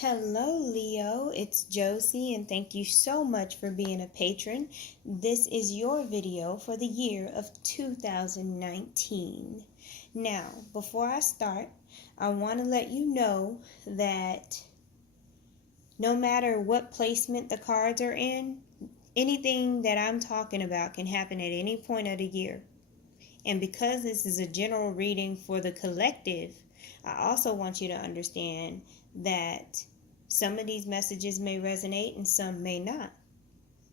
Hello, Leo. It's Josie, and thank you so much for being a patron. This is your video for the year of 2019. Now, before I start, I want to let you know that no matter what placement the cards are in, anything that I'm talking about can happen at any point of the year. And because this is a general reading for the collective, I also want you to understand that some of these messages may resonate and some may not,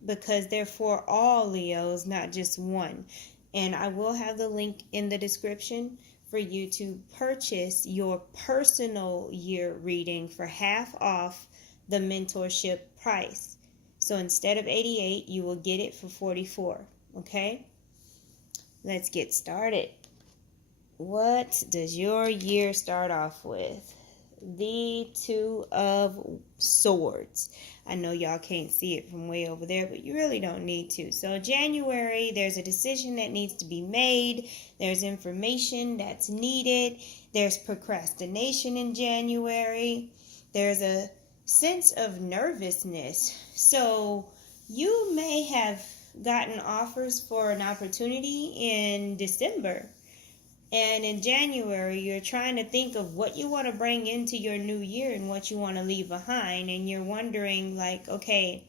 because they're for all Leos, not just one. And I will have the link in the description for you to purchase your personal year reading for half off the mentorship price. So instead of 88, you will get it for 44. Okay? Let's get started. What does your year start off with? The Two of Swords. I know y'all can't see it from way over there, but you really don't need to. So January, there's a decision that needs to be made. There's information that's needed. There's procrastination in January. There's a sense of nervousness. So you may have gotten offers for an opportunity in December. And in January, you're trying to think of what you want to bring into your new year and what you want to leave behind. And you're wondering, like, okay,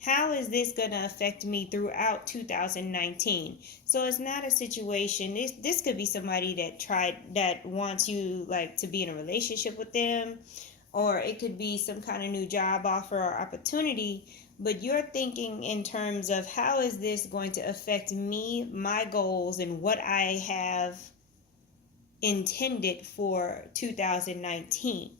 how is this going to affect me throughout 2019? So it's not a situation. This could be somebody that wants you, like, to be in a relationship with them. Or it could be some kind of new job offer or opportunity. But you're thinking in terms of how is this going to affect me, my goals, and what I have intended for 2019.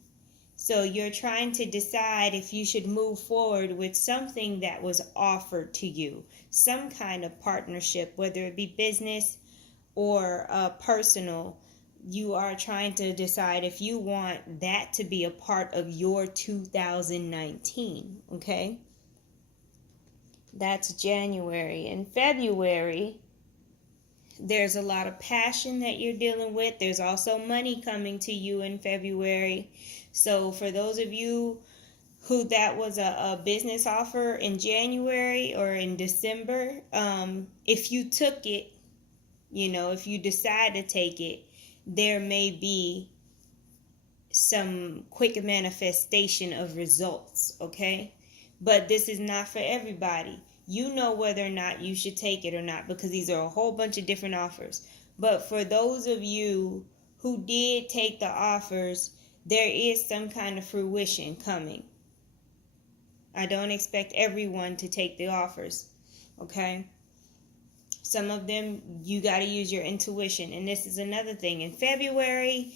So you're trying to decide if you should move forward with something that was offered to you, some kind of partnership, whether it be business or personal. You are trying to decide if you want that to be a part of your 2019, okay? That's January. In February, there's a lot of passion that you're dealing with. There's also money coming to you in February. So for those of you who that was a business offer in January or in December, if you took it, if you decide to take it, there may be some quick manifestation of results, okay? But this is not for everybody. You know whether or not you should take it or not, because these are a whole bunch of different offers. But for those of you who did take the offers, there is some kind of fruition coming. I don't expect everyone to take the offers, okay? Some of them, you got to use your intuition. And this is another thing. In February,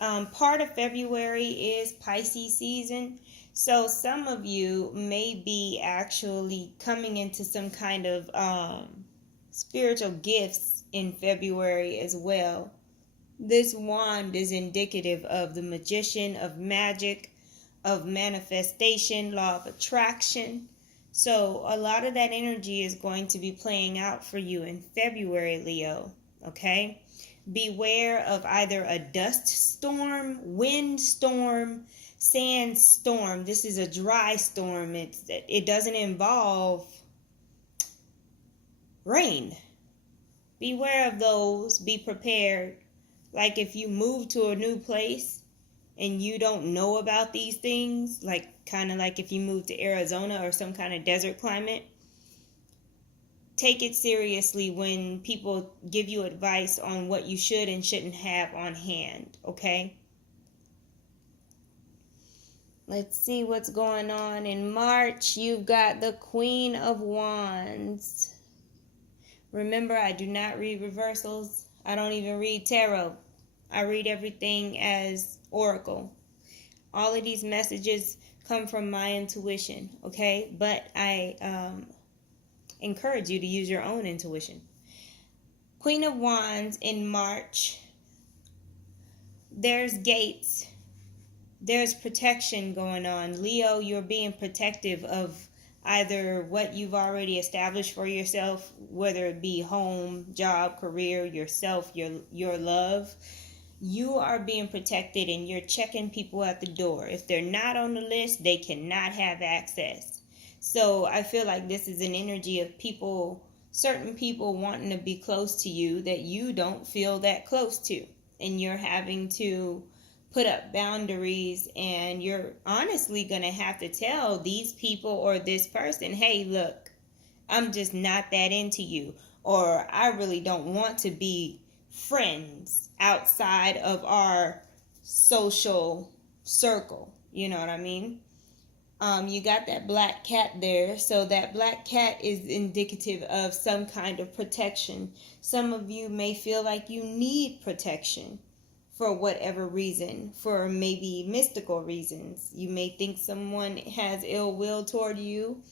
part of February is Pisces season. So some of you may be actually coming into some kind of spiritual gifts in February as well. This wand is indicative of the magician, of magic, of manifestation, law of attraction. So a lot of that energy is going to be playing out for you in February, Leo, okay? Beware of either a dust storm, wind storm, sandstorm. This is a dry storm. It doesn't involve rain. Beware of those. Be prepared. Like if you move to a new place and you don't know about these things, like kind of like if you move to Arizona or some kind of desert climate, take it seriously when people give you advice on what you should and shouldn't have on hand, okay? Let's see what's going on in March. You've got the Queen of Wands. Remember, I do not read reversals. I don't even read tarot. I read everything as oracle. All of these messages come from my intuition, okay? But I encourage you to use your own intuition. Queen of Wands in March. There's gates. There's protection going on. Leo, you're being protective of either what you've already established for yourself, whether it be home, job, career, yourself, your love. You are being protected and you're checking people at the door. If they're not on the list, they cannot have access. So I feel like this is an energy of people, certain people wanting to be close to you that you don't feel that close to. And you're having to put up boundaries, and you're honestly going to have to tell these people or this person, hey, look, I'm just not that into you, or I really don't want to be friends outside of our social circle. You know what I mean? You got that black cat there. So that black cat is indicative of some kind of protection. Some of you may feel like you need protection for whatever reason, for maybe mystical reasons. You may think someone has ill will toward you.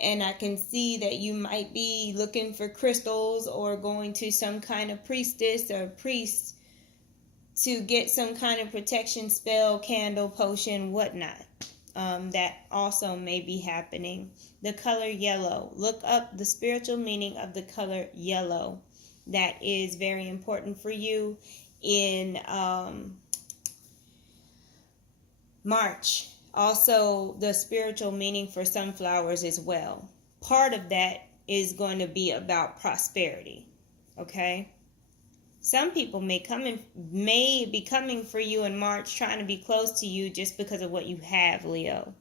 And I can see that you might be looking for crystals or going to some kind of priestess or priest to get some kind of protection spell, candle, potion, whatnot. That also may be happening. The color yellow. Look up the spiritual meaning of the color yellow. That is very important for you in March. Also, the spiritual meaning for sunflowers as well. Part of that is going to be about prosperity. Okay? Some people may be coming for you in March, trying to be close to you just because of what you have, Leo.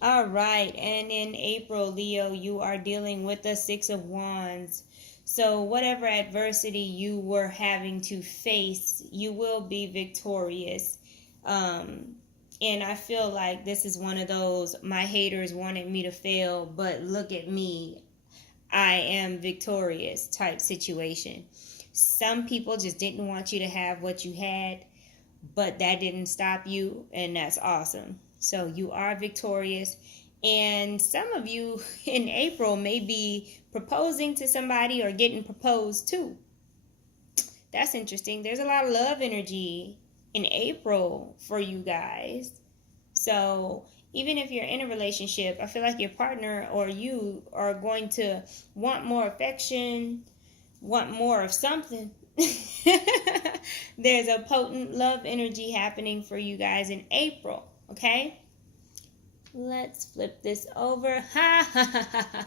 All right, and in April, Leo, you are dealing with the Six of Wands. So whatever adversity you were having to face, you will be victorious. And I feel like this is one of those, my haters wanted me to fail, but look at me, I am victorious type situation. Some people just didn't want you to have what you had, but that didn't stop you, and that's awesome. So you are victorious. And some of you in April may be proposing to somebody or getting proposed to. That's interesting. There's a lot of love energy in April for you guys. So even if you're in a relationship, I feel like your partner or you are going to want more affection, want more of something. There's a potent love energy happening for you guys in April, okay? Let's flip this over. Ha ha ha ha ha.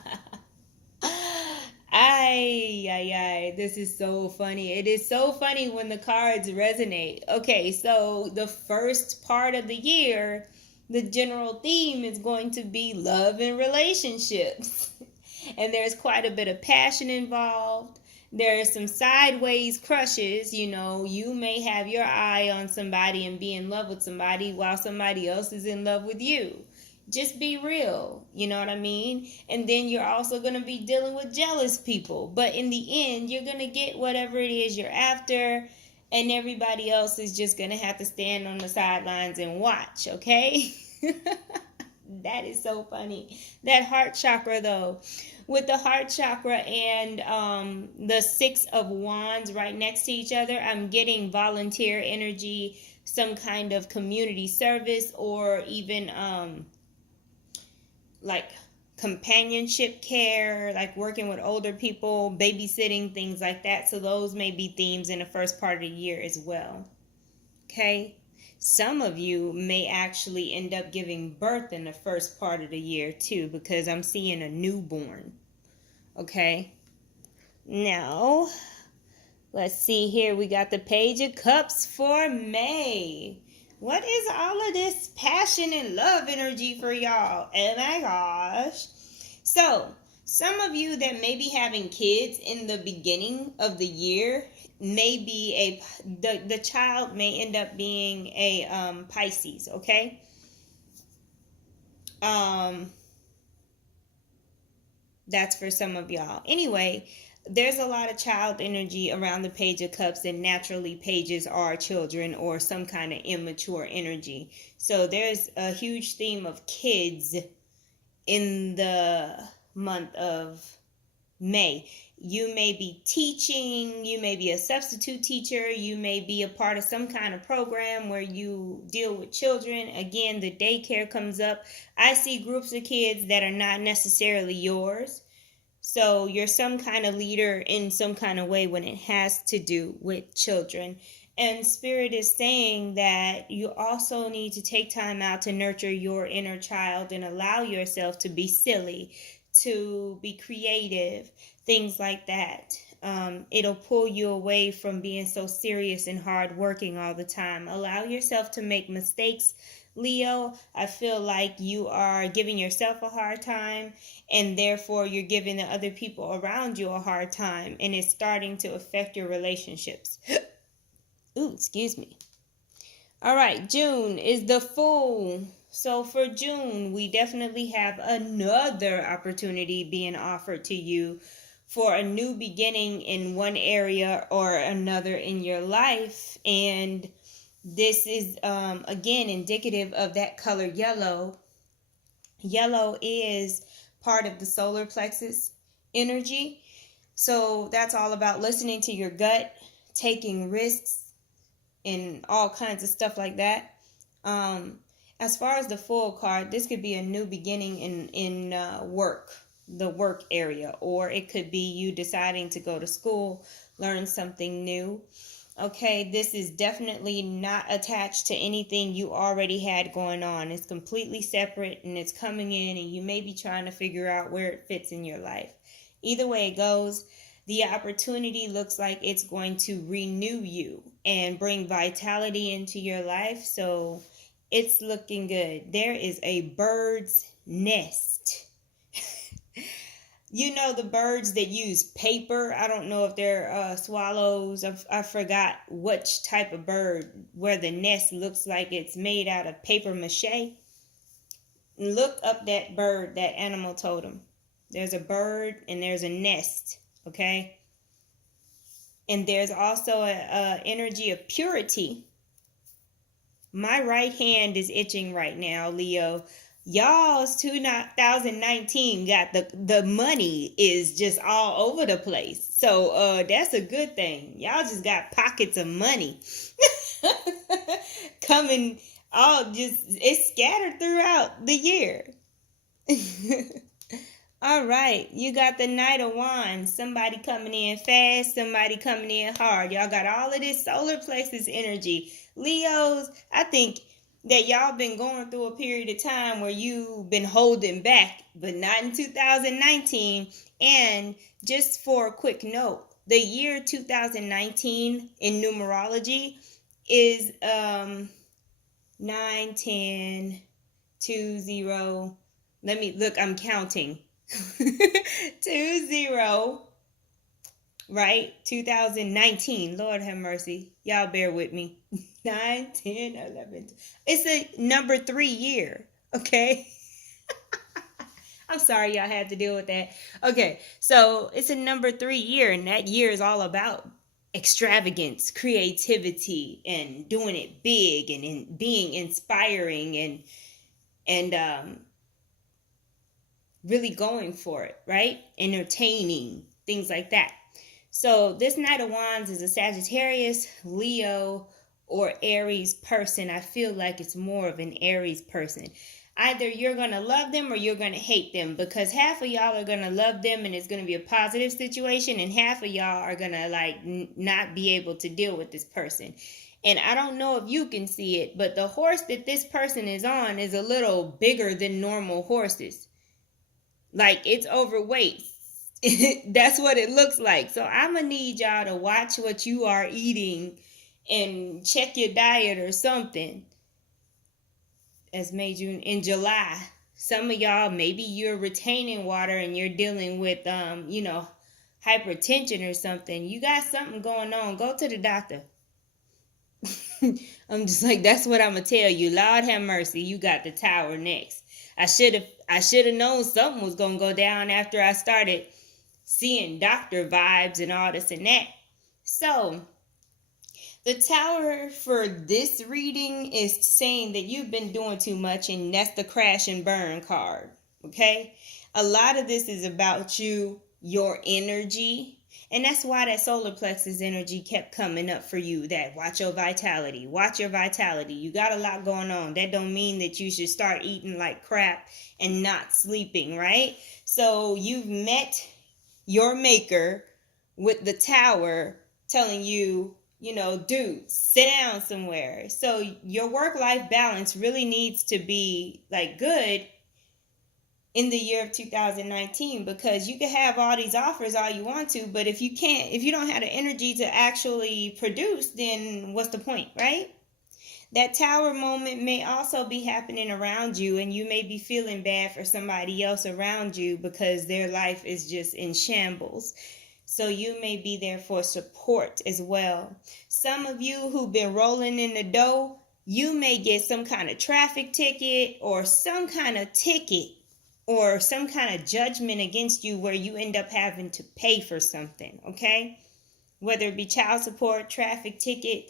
Ay. This is so funny. It is so funny when the cards resonate. Okay, so the first part of the year, the general theme is going to be love and relationships. And there's quite a bit of passion involved. There are some sideways crushes. You know, you may have your eye on somebody and be in love with somebody while somebody else is in love with you. Just be real, you know what I mean? And then you're also going to be dealing with jealous people. But in the end, you're going to get whatever it is you're after, and everybody else is just going to have to stand on the sidelines and watch, okay? That is so funny. That heart chakra, though. With the heart chakra and the Six of Wands right next to each other, I'm getting volunteer energy, some kind of community service, or even like companionship care, like working with older people, babysitting, things like that. So those may be themes in the first part of the year as well. Okay? Some of you may actually end up giving birth in the first part of the year too, because I'm seeing a newborn. Okay? Now, let's see here. We got the Page of Cups for May. What is all of this passion and love energy for y'all? Oh my gosh. So, some of you that may be having kids in the beginning of the year, maybe the child may end up being a Pisces, okay? That's for some of y'all. Anyway, there's a lot of child energy around the Page of Cups, and naturally pages are children or some kind of immature energy. So there's a huge theme of kids in the month of May. You may be teaching, you may be a substitute teacher, you may be a part of some kind of program where you deal with children. Again, the daycare comes up. I see groups of kids that are not necessarily yours. So you're some kind of leader in some kind of way when it has to do with children. And Spirit is saying that you also need to take time out to nurture your inner child and allow yourself to be silly, to be creative, things like that. It'll pull you away from being so serious and hard working all the time. Allow yourself to make mistakes, Leo. I feel like you are giving yourself a hard time, and therefore you're giving the other people around you a hard time, and it's starting to affect your relationships. Ooh, excuse me. All right, June is the Fool. So for June, we definitely have another opportunity being offered to you for a new beginning in one area or another in your life. And this is, again, indicative of that color yellow. Yellow is part of the solar plexus energy. So that's all about listening to your gut, taking risks, and all kinds of stuff like that. As far as the Fool card, this could be a new beginning in work, the work area, or it could be you deciding to go to school, learn something new. Okay, this is definitely not attached to anything you already had going on. It's completely separate, and it's coming in, and you may be trying to figure out where it fits in your life. Either way it goes, the opportunity looks like it's going to renew you and bring vitality into your life. So it's looking good. There is a bird's nest. You know, the birds that use paper. I don't know if they're swallows. I forgot which type of bird where the nest looks like it's made out of paper mache. Look up that bird, that animal totem. There's a bird and there's a nest, okay? And there's also a energy of purity. My right hand is itching right now, Leo. Y'all's 2019 got the money is just all over the place. So that's a good thing. Y'all just got pockets of money coming, all just, it's scattered throughout the year. All right, you got the Knight of Wands. Somebody coming in fast, somebody coming in hard. Y'all got all of this solar plexus energy. Leos, I think that y'all been going through a period of time where you've been holding back, but not in 2019. And just for a quick note, the year 2019 in numerology is 9, 10, 2, 0. Let me look, I'm counting. 20, right? 2019. Lord have mercy. Y'all bear with me. 9, 10, 11. It's a number 3 year. Okay. I'm sorry y'all had to deal with that. Okay. So it's a number 3 year, and that year is all about extravagance, creativity, and doing it big, and being inspiring, and really going for it, right? Entertaining, things like that. So this Knight of Wands is a Sagittarius, Leo, or Aries person. I feel like it's more of an Aries person. Either you're going to love them or you're going to hate them, because half of y'all are going to love them and it's going to be a positive situation, and half of y'all are going to not be able to deal with this person. And I don't know if you can see it, but the horse that this person is on is a little bigger than normal horses. Like, it's overweight. That's what it looks like. So I'm going to need y'all to watch what you are eating and check your diet or something. As made you in July. Some of y'all, maybe you're retaining water and you're dealing with, hypertension or something. You got something going on. Go to the doctor. I'm just like, that's what I'm going to tell you. Lord have mercy. You got the Tower next. I should have known something was going to go down after I started seeing doctor vibes and all this and that. So the Tower for this reading is saying that you've been doing too much, and that's the crash and burn card. Okay? A lot of this is about you, your energy. And that's why that solar plexus energy kept coming up for you. That watch your vitality. Watch your vitality. You got a lot going on. That don't mean that you should start eating like crap and not sleeping, right? So you've met your maker with the tower telling you, dude, sit down somewhere. So your work-life balance really needs to be like good in the year of 2019, because you can have all these offers all you want to, but if you don't have the energy to actually produce, then what's the point, right? That tower moment may also be happening around you, and you may be feeling bad for somebody else around you because their life is just in shambles. So you may be there for support as well. Some of you who've been rolling in the dough, you may get some kind of traffic ticket or some kind of ticket or some kind of judgment against you where you end up having to pay for something, okay? Whether it be child support, traffic ticket,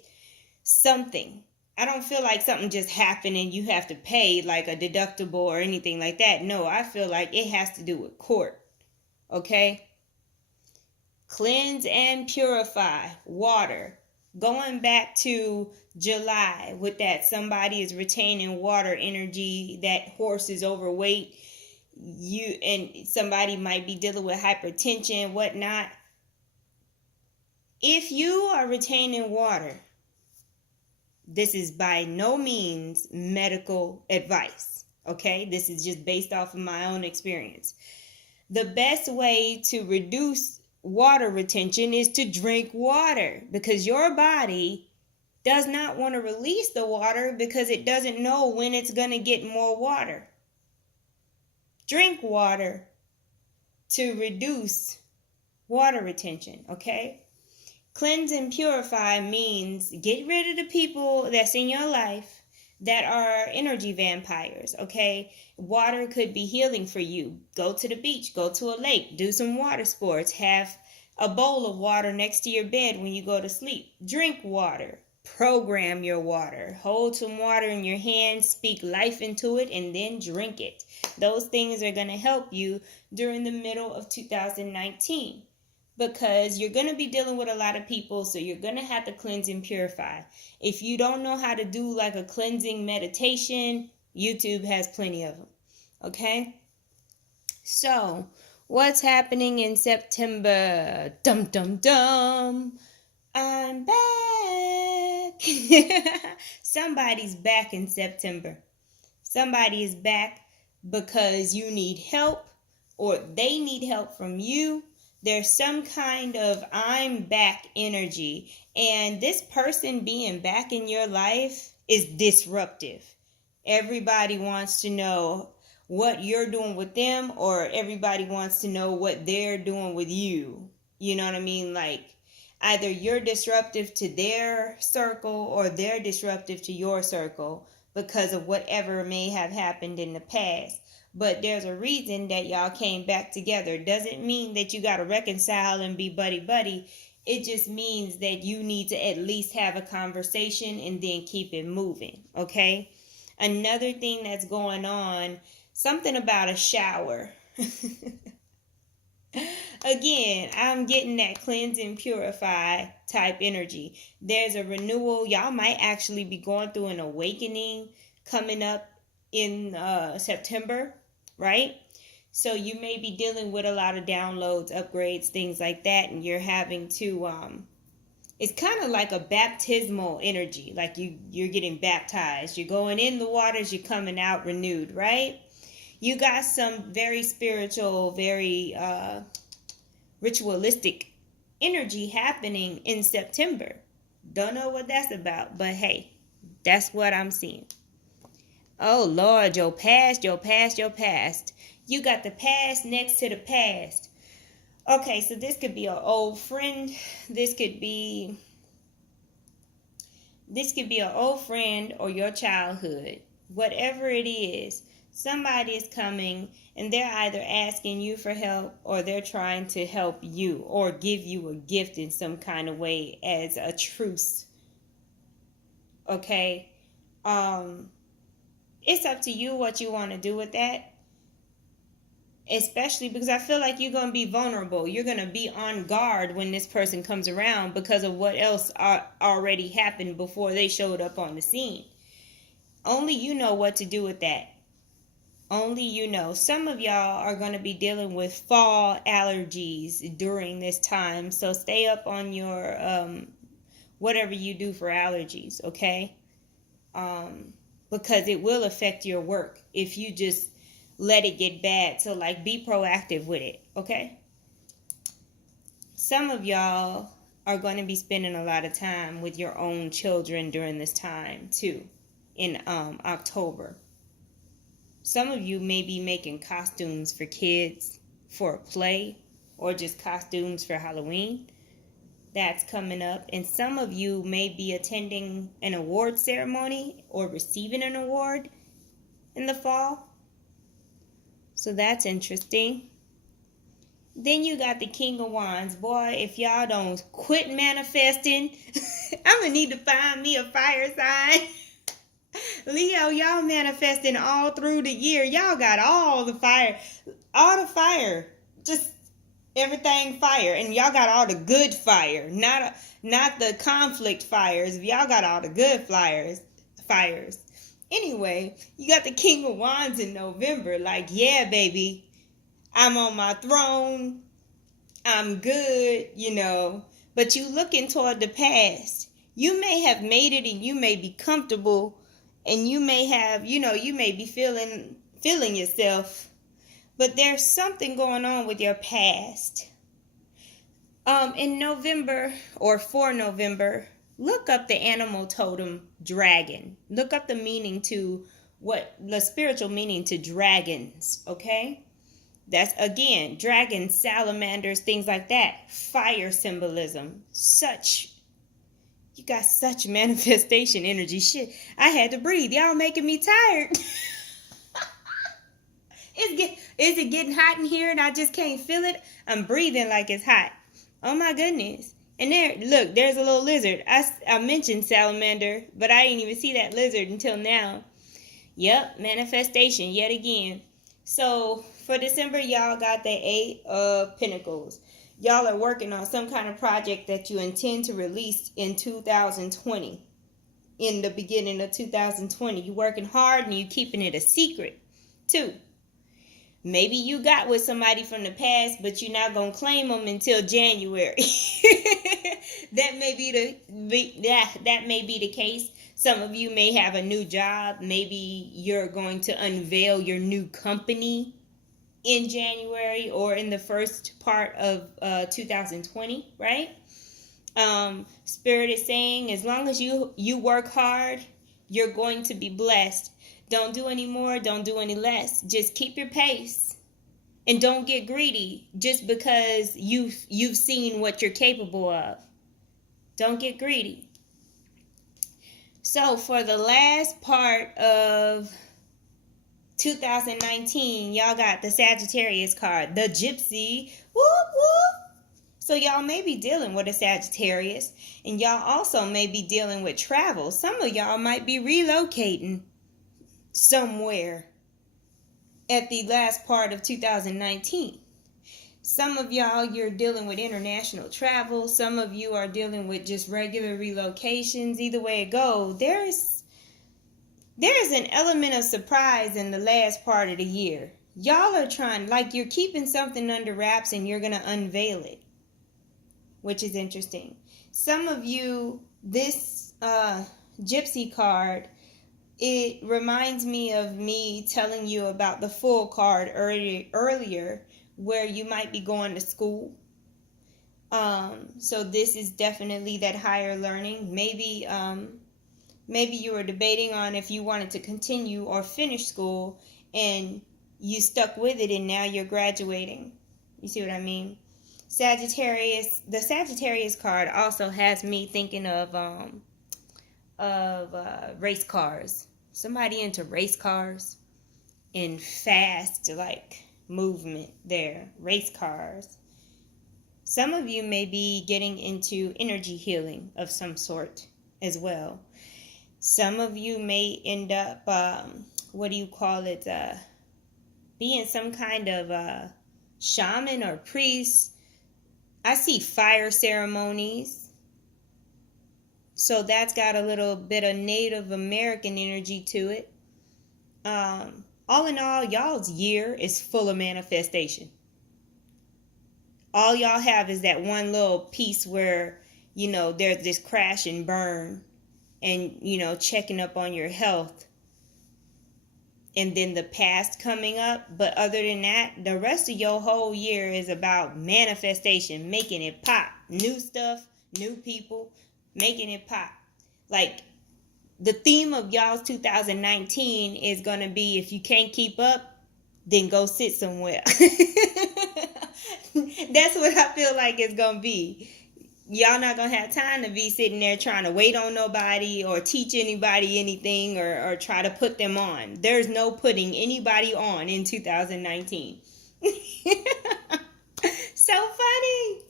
something. I don't feel like something just happened and you have to pay like a deductible or anything like that. No, I feel like it has to do with court, okay? Cleanse and purify, water. Going back to July with that, somebody is retaining water energy, that horse is overweight, and somebody might be dealing with hypertension, whatnot. If you are retaining water, this is by no means medical advice, okay? This is just based off of my own experience. The best way to reduce water retention is to drink water, because your body does not want to release the water because it doesn't know when it's going to get more water. Drink water to reduce water retention, okay? Cleanse and purify means get rid of the people that's in your life that are energy vampires, okay? Water could be healing for you. Go to the beach, go to a lake, do some water sports, have a bowl of water next to your bed when you go to sleep. Drink water. Program your water. Hold some water in your hand, speak life into it, and then drink it. Those things are going to help you during the middle of 2019. Because you're going to be dealing with a lot of people, so you're going to have to cleanse and purify. If you don't know how to do like a cleansing meditation, YouTube has plenty of them. Okay? So, what's happening in September? Dum dum dum. I'm back. Somebody's back in September. Somebody is back because you need help or they need help from you. There's some kind of I'm back energy. And this person being back in your life is disruptive. Everybody wants to know what you're doing with them, or everybody wants to know what they're doing with you. You know what I mean? Like either you're disruptive to their circle or they're disruptive to your circle because of whatever may have happened in the past. But there's a reason that y'all came back together. Doesn't mean that you got to reconcile and be buddy-buddy. It just means that you need to at least have a conversation and then keep it moving, okay? Another thing that's going on, something about a shower. Again, I'm getting that cleanse and purify type energy. There's a renewal. Y'all might actually be going through an awakening coming up in September, right? So you may be dealing with a lot of downloads, upgrades, things like that, and you're having to it's kind of like a baptismal energy, like you're getting baptized. You're going in the waters, you're coming out renewed, right? You got some very spiritual, very ritualistic energy happening in September. Don't know what that's about, but hey, that's what I'm seeing. Oh, Lord, your past, your past, your past. You got the past next to the past. Okay, so this could be an old friend. This could be an old friend or your childhood. Whatever it is, somebody is coming and they're either asking you for help or they're trying to help you or give you a gift in some kind of way as a truce. Okay? It's up to you what you want to do with that. Especially because I feel like you're going to be vulnerable. You're going to be on guard when this person comes around because of what else already happened before they showed up on the scene. Only you know what to do with that. Only you know. Some of y'all are going to be dealing with fall allergies during this time. So stay up on your whatever you do for allergies, okay? Because it will affect your work if you just let it get bad. So, like, be proactive with it, okay? Some of y'all are going to be spending a lot of time with your own children during this time, too, in October. Some of you may be making costumes for kids for a play or just costumes for Halloween. That's coming up. And some of you may be attending an award ceremony or receiving an award in the fall. So that's interesting. Then you got the King of Wands. Boy, if y'all don't quit manifesting, I'm going to need to find me a fire sign. Leo, y'all manifesting all through the year. Y'all got all the fire. Just everything fire. And y'all got all the good fire. Not the conflict fires. Y'all got all the good fires. Anyway, you got the King of Wands in November. Like, yeah, baby. I'm on my throne. I'm good, But you looking toward the past. You may have made it and you may be comfortable. And you may have, you may be feeling yourself, but there's something going on with your past. In November or for November, look up the animal totem dragon. Look up the spiritual meaning to dragons, okay? That's, again, dragons, salamanders, things like that. Fire symbolism. You got such manifestation energy. Shit, I had to breathe. Y'all making me tired. Is it getting hot in here and I just can't feel it? I'm breathing like it's hot. Oh my goodness. And there's a little lizard. I mentioned salamander, but I didn't even see that lizard until now. Yep, manifestation yet again. So for December, y'all got the 8 of Pentacles. Y'all are working on some kind of project that you intend to release in 2020. In the beginning of 2020. You're working hard and you're keeping it a secret, too. Maybe you got with somebody from the past, but you're not going to claim them until January. That may be the case. Some of you may have a new job. Maybe you're going to unveil your new company in January or in the first part of 2020, right? Spirit is saying, as long as you work hard, you're going to be blessed. Don't do any more, don't do any less. Just keep your pace. And don't get greedy just because you've seen what you're capable of. Don't get greedy. So for the last part of 2019, y'all got the Sagittarius card, the Gypsy. Whoop, whoop. So y'all may be dealing with a Sagittarius, and y'all also may be dealing with travel. Some of y'all might be relocating somewhere at the last part of 2019. Some of y'all, you're dealing with international travel. Some of you are dealing with just regular relocations. Either way it goes, there's an element of surprise in the last part of the year. Y'all are trying, like you're keeping something under wraps and you're going to unveil it, which is interesting. Some of you, this Gypsy card, it reminds me of me telling you about the Fool card earlier, where you might be going to school. So this is definitely that higher learning. Maybe you were debating on if you wanted to continue or finish school, and you stuck with it, and now you're graduating. You see what I mean? Sagittarius. The Sagittarius card also has me thinking of race cars. Somebody into race cars and fast movement there. Race cars. Some of you may be getting into energy healing of some sort as well. Some of you may end up, being some kind of shaman or priest. I see fire ceremonies. So that's got a little bit of Native American energy to it. All in all, y'all's year is full of manifestation. All y'all have is that one little piece where, there's this crash and burn and, checking up on your health. And then the past coming up. But other than that, the rest of your whole year is about manifestation, making it pop. New stuff, new people, making it pop. Like, the theme of y'all's 2019 is going to be, if you can't keep up, then go sit somewhere. That's what I feel like it's going to be. Y'all not going to have time to be sitting there trying to wait on nobody or teach anybody anything or try to put them on. There's no putting anybody on in 2019. So funny.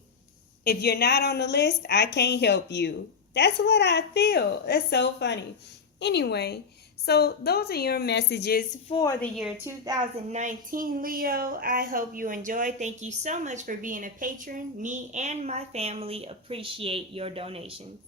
If you're not on the list, I can't help you. That's what I feel. That's so funny. Anyway, so those are your messages for the year 2019, Leo. I hope you enjoyed. Thank you so much for being a patron. Me and my family appreciate your donations.